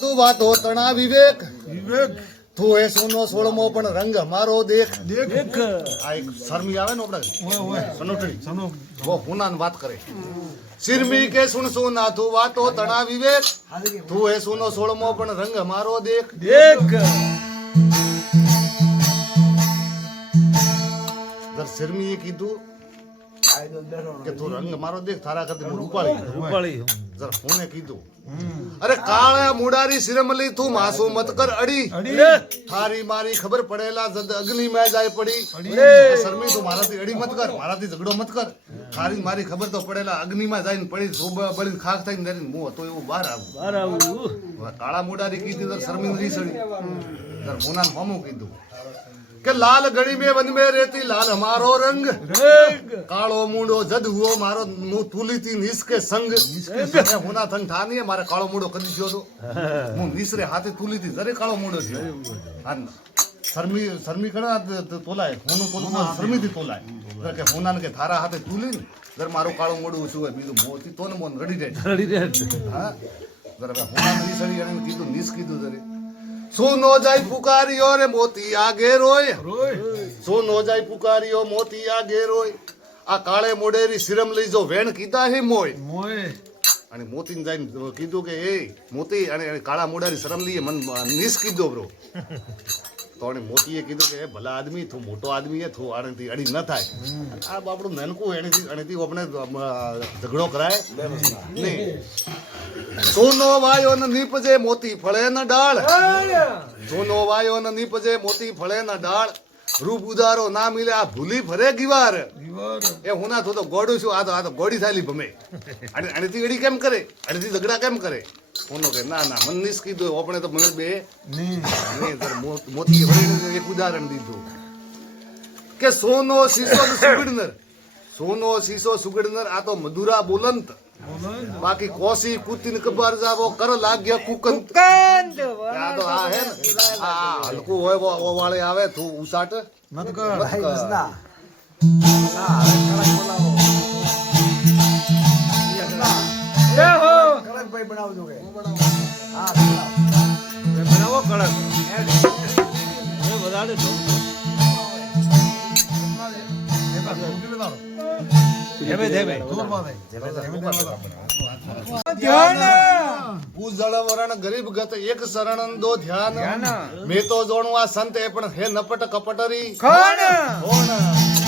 તું વાતો તણા વિવેક વિવેક તું એ સોનો સોળમો પણ રંગ મારો દેખ દેખ આ એક શરમી આવે ને આપણે ઓય ઓય સનોટડી સનો वो पुनान बात करे सिरमी के सुन सुना तू वातो तना विवेक तू है सुनो सोळमो पण रंग मारो देख દેખ जर सिरमी ये कीधु કે તું રંગ મારો દેખ થારા કરતી હું રૂપાળી રૂપાળી જરા ફોને કીધું અરે કાળા મુડારી સિરમલી તું માસુ મત કર અડી અડી થારી મારી ખબર પડેલા જદ અગ્નિ માં જાય પડી શરમી તું મારાથી અડી મત કર મારાથી ઝઘડો મત કર થારી મારી ખબર તો પડેલા અગ્નિ માં જઈને પડી સોબા બળીને ખાખ થઈને ધરીને મો તો એવું બહાર આવું કાળા મુડારી કીધી તો શર્મિંદરી સડી જર ફોના મામું કીધું કે લાલ ગળી में वन में रेती लाल हमारो रंग कालो मुंडो जद हुओ मारो नु तुली थी निसके संग मैं होना थंग ठानी है मारे कालो मुंडो कदी छो तो मु निसरे हाथे तुली थी जरे कालो मुंडो छे हां शर्मी शर्मी कणा तोलाय होनो तोलो शर्मी थी तोलाय के होना के थारा हाथे तुली जर मारो कालो मुंडो छो बीजो मोती तो न मोन रडी दे हां जरा होना निसरी ने कीधु निस कीधु जरे सोनो जाय पुकारियो रे मोती आगे रोय सोनो जाय पुकारियो मोती आगे रोय आ काळे मोडेरी सिरम लई जो वेण कीधा हे मोय મોય અને મોતીને જાઈને કીધું કે એ મોતી અને કાળા મોડારી શરમ લઈએ મન નિસ કીધો બ્રો તો અને મોતીએ કીધું કે ભલા આદમી તું મોટો આદમી હે તું આણેથી અડી ન થાય આ બાપડું નનકું એનેથી આપણે ઝઘડો કરાય નહીં સોનો વાયો ન નીપજે મોતી ફળે ન ડાળ સોનો વાયો ન નીપજે મોતી ફળે ન ડાળ રૂપ ઉદારો ના મિલે આ ભૂલી ફરે ગીવાર એ હુના તો ગોડું છું આ તો ગોડી થાલી ભમે અને આનેથી એડી કેમ કરે આનેથી ઝઘડા કેમ કરે કોનો કે ના ના મન નિસ કીધું આપણે તો મને બે મોતી ભરીને એક ઉદાહરણ દીધું કે સોનો શીશો સુગડનર સોનો શીશો સુગડનર આ તો મધુરા બોલંત બાકી કોસી કુતિન કબાર જાવો કર લાગ્યા કુકંત આ તો આ હે ને આ હલકું હોય વો વાળે આવે તું ઉસાટ મત કર બનાવો કડક હવે વધારે ધેમે ધેમે પૂજળ વરણ ગરીબ ગત એક શરણ દો ધ્યાન મેં તો જોણવા સંત એ પણ હે નપટ કપટરી કોણ